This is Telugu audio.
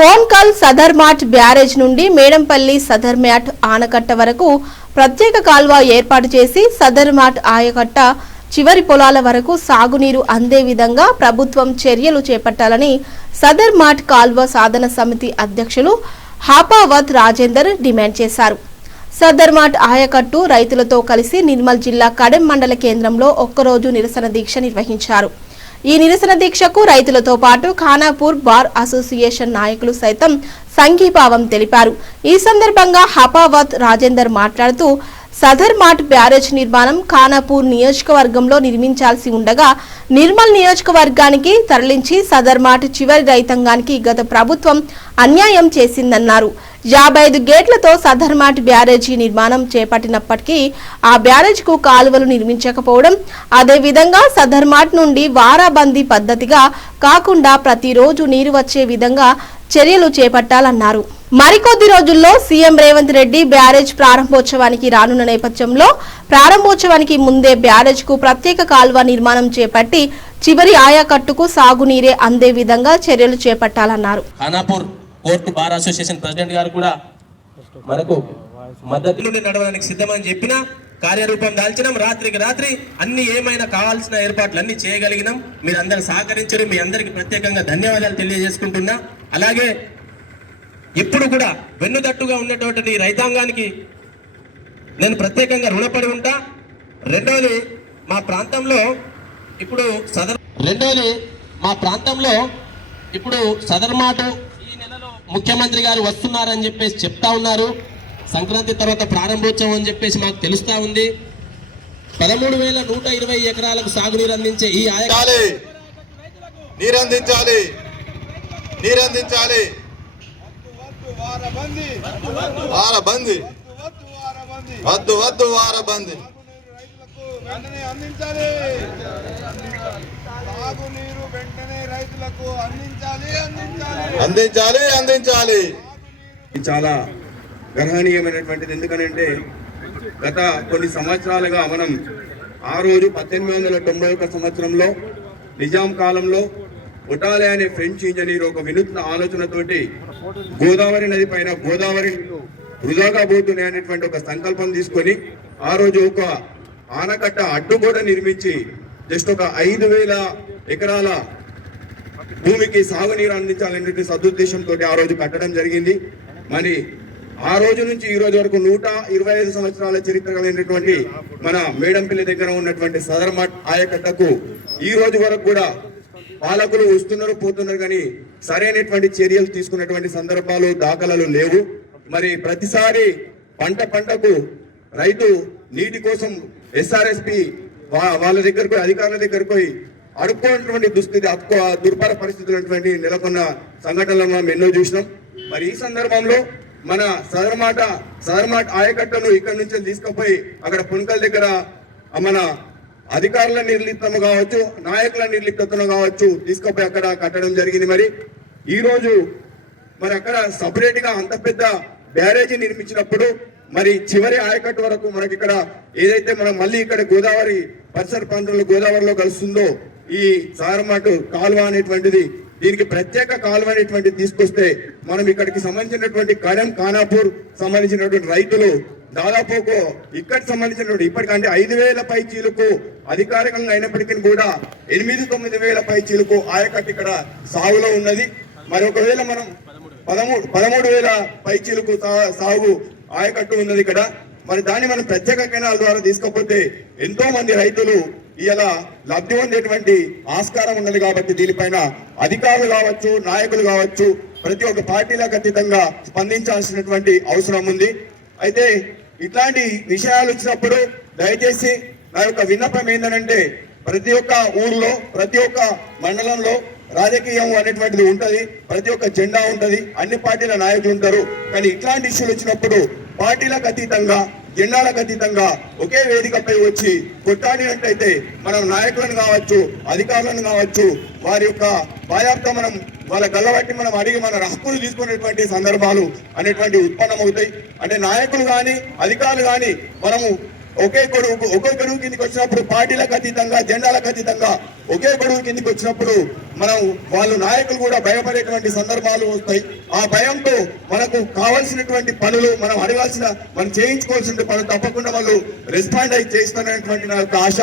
పోన్కల్ సదర్మాట్ బ్యారేజ్ నుండి మేడంపల్లి సదర్మాట్ ఆనకట్ట వరకు ప్రత్యేక కాల్వ ఏర్పాటు చేసి సదర్మాట్ ఆయకట్ట చివరి పొలాల వరకు సాగునీరు అందే విధంగా ప్రభుత్వం చర్యలు చేపట్టాలని సదర్మాట్ కాల్వ సాధన సమితి అధ్యక్షులు హాపావత్ రాజేందర్ డిమాండ్ చేశారు. సదర్మాట్ ఆయకట్టు రైతులతో కలిసి నిర్మల్ జిల్లా కడెం మండల కేంద్రంలో ఒక్కరోజు నిరసన దీక్ష నిర్వహించారు. ఈ నిరసన దీక్షకు రైతులతో పాటు ఖానాపూర్ బార్ అసోసియేషన్ నాయకులు సైతం సంఘీభావం తెలిపారు. ఈ సందర్భంగా హపావత్ రాజేందర్ మాట్లాడుతూ సదర్మాట్ బ్యారేజ్ నిర్మాణం ఖానాపూర్ నియోజకవర్గంలో నిర్మించాల్సి ఉండగా నిర్మల్ నియోజకవర్గానికి తరలించి సదర్మాట్ చివరి రైతాంగానికి గత ప్రభుత్వం అన్యాయం చేసిందన్నారు. 55 గేట్లతో సదర్మాట్ బ్యారేజీ నిర్మాణం చేపట్టినప్పటికీ ఆ బ్యారేజ్కు కాలువలు నిర్మించకపోవడం, అదేవిధంగా సదర్మాట్ నుండి వారాబందీ పద్ధతిగా కాకుండా ప్రతిరోజు నీరు వచ్చే విధంగా చర్యలు చేపట్టాలన్నారు. మరికొద్ది రోజుల్లో సీఎం రేవంత్ రెడ్డి బ్యారేజ్ ప్రారంభోత్సవానికి రానున్న నేపథ్యంలో ప్రారంభోత్సవానికి ముందే బ్యారేజ్కు ప్రత్యేక కాల్వ నిర్మాణం చేపట్టి చివరి ఆయకట్టుకు సాగునీరే అందే విధంగా చర్యలు చేపట్టాలన్నారు. కోర్టు బార్ అసోసియేషన్ ప్రెసిడెంట్ గారు కూడా మనకు మద్దతు నడవడానికి సిద్ధమని చెప్పినా కార్యరూపం దాల్చినాం. రాత్రికి రాత్రి అన్ని ఏమైనా కావాల్సిన ఏర్పాట్లు అన్ని చేయగలిగినాం. మీరందరూ సహకరించారు. మీ అందరికి ప్రత్యేకంగా ధన్యవాదాలు తెలియజేసుకుంటున్నా. అలాగే ఇప్పుడు కూడా వెన్నుదట్టుగా ఉన్నటువంటి రైతాంగానికి నేను ప్రత్యేకంగా రుణపడి ఉంటా. రెండోది మా ప్రాంతంలో ఇప్పుడు సదర్మాటు ముఖ్యమంత్రి గారు వస్తున్నారని చెప్పేసి చెప్తా ఉన్నారు. సంక్రాంతి తర్వాత ప్రారంభోత్సవం అని చెప్పేసి మాకు తెలుస్తా ఉంది. 13,120 ఎకరాలకు సాగునీరు అందించే ఈ నీరందించాలి. వద్దు వారబంది అందించాలి. చాలా గర్హనీయమైనటువంటిది. ఎందుకనంటే గత కొన్ని సంవత్సరాలుగా మనం ఆ రోజు 1891 సంవత్సరంలో నిజాం కాలంలో ఉటాలే అనే ఫ్రెంచ్ ఇంజనీర్ ఒక వినూత్న ఆలోచనతోటి గోదావరి నది పైన గోదావరి వృధాగా పోతున్నాయి అనేటువంటి ఒక సంకల్పం తీసుకొని ఆ రోజు ఒక ఆనకట్ట అడ్డుగోడ నిర్మించి జస్ట్ ఒక 5,000 ఎకరాల భూమికి సాగునీరు అందించాలనే సదుద్దేశంతో ఆ రోజు కట్టడం జరిగింది. మరి ఆ రోజు నుంచి ఈ రోజు వరకు 125 సంవత్సరాల చరిత్ర కలిగినటువంటి మన మేడంపల్లి దగ్గర ఉన్నటువంటి సదర్మాట్ ఆయకట్టకు ఈ రోజు వరకు కూడా పాలకులు వస్తున్నారు పోతున్నారు, కానీ సరైనటువంటి చర్యలు తీసుకున్నటువంటి సందర్భాలు దాఖలాలు లేవు. మరి ప్రతిసారి పంటకు రైతు నీటి కోసం ఎస్ఆర్ఎస్పి వాళ్ళ దగ్గరకు అధికారుల దగ్గరకు పోయి అడుక్కున్నటువంటి దుస్థితి దుర్భర పరిస్థితులు నెలకొన్న సంఘటనలు మనం ఎన్నో చూసినాం. మరి ఈ సందర్భంలో మన సదర్మాట్ ఆయకట్టను ఇక్కడ నుంచి తీసుకుపోయి అక్కడ పున్కల్ దగ్గర మన అధికారుల నిర్లిప్తము కావచ్చు, నాయకుల నిర్లిప్తను కావచ్చు తీసుకుపోయి అక్కడ కట్టడం జరిగింది. మరి ఈ రోజు మరి అక్కడ సపరేట్ గా అంత పెద్ద బ్యారేజీ నిర్మించినప్పుడు మరి చివరి ఆయకట్టు వరకు మనకి ఇక్కడ ఏదైతే మనం మళ్ళీ ఇక్కడ గోదావరి పరిసర ప్రాంతంలో గోదావరిలో కలుస్తుందో ఈ సదర్మాట్ కాలువ అనేటువంటిది, దీనికి ప్రత్యేక కాలువ అనేటువంటిది తీసుకొస్తే మనం ఇక్కడికి సంబంధించినటువంటి కడెం ఖానాపూర్ సంబంధించినటువంటి రైతులు దాదాపు ఇక్కడికి సంబంధించినటువంటి ఇప్పటికంటే 5,000 పై చీలకు అధికారికంగా అయినప్పటికీ కూడా 8-9 పై చీలకు ఆయకట్టు ఇక్కడ సాగులో ఉన్నది. మరి ఒకవేళ మనం 13,000 పై చీలకు సాగు ఆయకట్టు ఉన్నది ఇక్కడ. మరి దాన్ని మనం ప్రత్యేక కెనాల్ ద్వారా తీసుకపోతే ఎంతో మంది రైతులు ఇలా లబ్ధి పొందేటువంటి ఆస్కారం ఉన్నది. కాబట్టి దీనిపైన అధికారులు కావచ్చు, నాయకులు కావచ్చు, ప్రతి ఒక్క పార్టీలకు అతీతంగా స్పందించాల్సినటువంటి అవసరం ఉంది. అయితే ఇట్లాంటి విషయాలు వచ్చినప్పుడు దయచేసి నా యొక్క విన్నపం ఏంటంటే ప్రతి ఒక్క ఊర్లో ప్రతి ఒక్క మండలంలో రాజకీయం అనేటువంటిది ఉంటది, ప్రతి ఒక్క జెండా ఉంటది, అన్ని పార్టీల నాయకులు ఉంటారు. కానీ ఇట్లాంటి ఇష్యూలు వచ్చినప్పుడు పార్టీలకు అతీతంగా జెండాలకు అతీతంగా ఒకే వేదికపై వచ్చి కొట్టాడినట్టయితే మనం నాయకులను కావచ్చు, అధికారులను కావచ్చు, వారి యొక్క బాధ్యత మనం వాళ్ళ గల్లబట్టి మనం అడిగి మన హక్కులు తీసుకునేటువంటి సందర్భాలు అనేటువంటి ఉత్పన్నమవుతాయి. అంటే నాయకులు కానీ అధికారులు కానీ మనము ఒకే గొడుగు కిందకి వచ్చినప్పుడు పార్టీలకు అతీతంగా జెండాలకు అతీతంగా ఒకే గొడుగు కిందకి వచ్చినప్పుడు మనం వాళ్ళు నాయకులు కూడా భయపడేటువంటి సందర్భాలు వస్తాయి. ఆ భయంతో మనకు కావాల్సినటువంటి పనులు మనం చేయించుకోవాల్సిన పనులు తప్పకుండా వాళ్ళు రెస్పాండ్ అయి చేస్తారనేటువంటి నా యొక్క ఆశ.